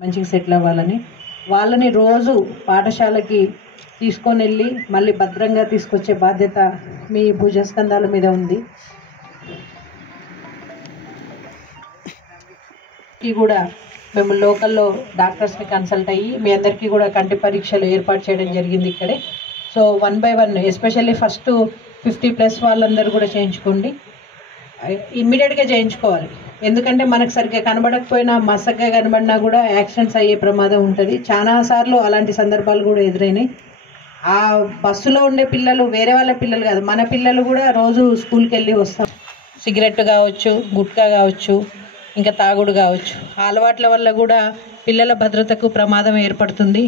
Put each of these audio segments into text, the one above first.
మంచిగా సెటిల్ అవ్వాలని వాళ్ళని రోజు పాఠశాలకి తీసుకొని వెళ్ళి మళ్ళీ భద్రంగా తీసుకొచ్చే బాధ్యత మీ భుజస్కంధాల మీద ఉంది. కూడా మేము లోకల్లో డాక్టర్స్ని కన్సల్ట్ అయ్యి మీ అందరికీ కూడా కంటి పరీక్షలు ఏర్పాటు చేయడం జరిగింది ఇక్కడే. సో 1 by 1 ఎస్పెషల్లీ ఫస్ట్ 50+ వాళ్ళందరూ కూడా చేయించుకోండి, ఇమ్మీడియట్గా చేయించుకోవాలి. ఎందుకంటే మనకు సరిగ్గా కనబడకపోయినా మసగ్గా కనబడినా కూడా యాక్సిడెంట్స్ అయ్యే ప్రమాదం ఉంటుంది. చాలాసార్లు అలాంటి సందర్భాలు కూడా ఎదురైనాయి. ఆ బస్సులో ఉండే పిల్లలు వేరే వాళ్ళ పిల్లలు కాదు, మన పిల్లలు కూడా రోజు స్కూల్కి వెళ్ళి వస్తాం. సిగరెట్ కావచ్చు, గుట్కా కావచ్చు, ఇంకా తాగుడు కావచ్చు, ఆ అలవాట్ల వల్ల కూడా పిల్లల భద్రతకు ప్రమాదం ఏర్పడుతుంది.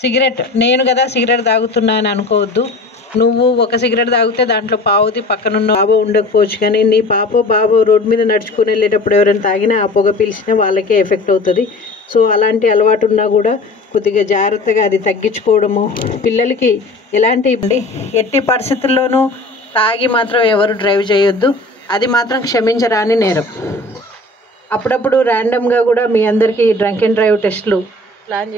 సిగరెట్ నేను కదా సిగరెట్ తాగుతున్నా అని అనుకోవద్దు. నువ్వు ఒక సిగరెట్ తాగితే దాంట్లో పావుది పక్కనున్న బాబు ఉండకపోవచ్చు, కానీ నీ పాప బాబు రోడ్డు మీద నడుచుకుని వెళ్ళేటప్పుడు ఎవరైనా తాగినా ఆ పొగ పీల్చినా వాళ్ళకే ఎఫెక్ట్ అవుతుంది. సో అలాంటి అలవాటు ఉన్నా కూడా కొద్దిగా జాగ్రత్తగా అది తగ్గించుకోవడము. పిల్లలకి ఎలాంటి ఎట్టి పరిస్థితుల్లోనూ తాగి మాత్రం ఎవరు డ్రైవ్ చేయొద్దు, అది మాత్రం క్షమించరాని నేరం. అప్పుడప్పుడు ర్యాండమ్గా కూడా మీ అందరికీ డ్రంక్ అండ్ డ్రైవ్ టెస్టులు ప్లాన్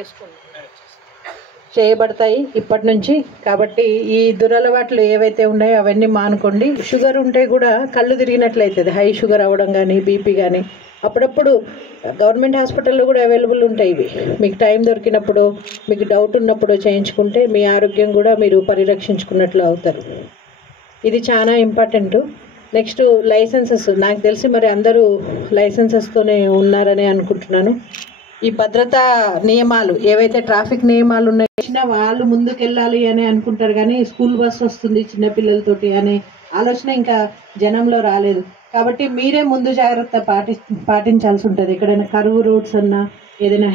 చేయబడతాయి ఇప్పటి నుంచి. కాబట్టి ఈ దురలవాట్లు ఏవైతే ఉన్నాయో అవన్నీ మానుకోండి. షుగర్ ఉంటే కూడా కళ్ళు తిరిగినట్లయితుంది, హై షుగర్ అవ్వడం కానీ బీపీ కానీ. అప్పుడప్పుడు గవర్నమెంట్ హాస్పిటల్లో కూడా అవైలబుల్ ఉంటాయి ఇవి. మీకు టైం దొరికినప్పుడు, మీకు డౌట్ ఉన్నప్పుడు చేయించుకుంటే మీ ఆరోగ్యం కూడా మీరు పరిరక్షించుకున్నట్లు అవుతారు. ఇది చాలా ఇంపార్టెంట్. Next licences. నాకు తెలిసి మరి అందరూ లైసెన్సెస్తోనే ఉన్నారని అనుకుంటున్నాను. ఈ భద్రతా నియమాలు ఏవైతే ట్రాఫిక్ నియమాలు ఉన్నాయో వాళ్ళు ముందుకు వెళ్ళాలి అని అనుకుంటారు, కానీ స్కూల్ బస్ వస్తుంది చిన్నపిల్లలతోటి అనే ఆలోచన ఇంకా జనంలో రాలేదు. కాబట్టి మీరే ముందు జాగ్రత్త పాటించాల్సి ఉంటుంది. ఎక్కడైనా కరువు రోడ్స్ అన్నా ఏదైనా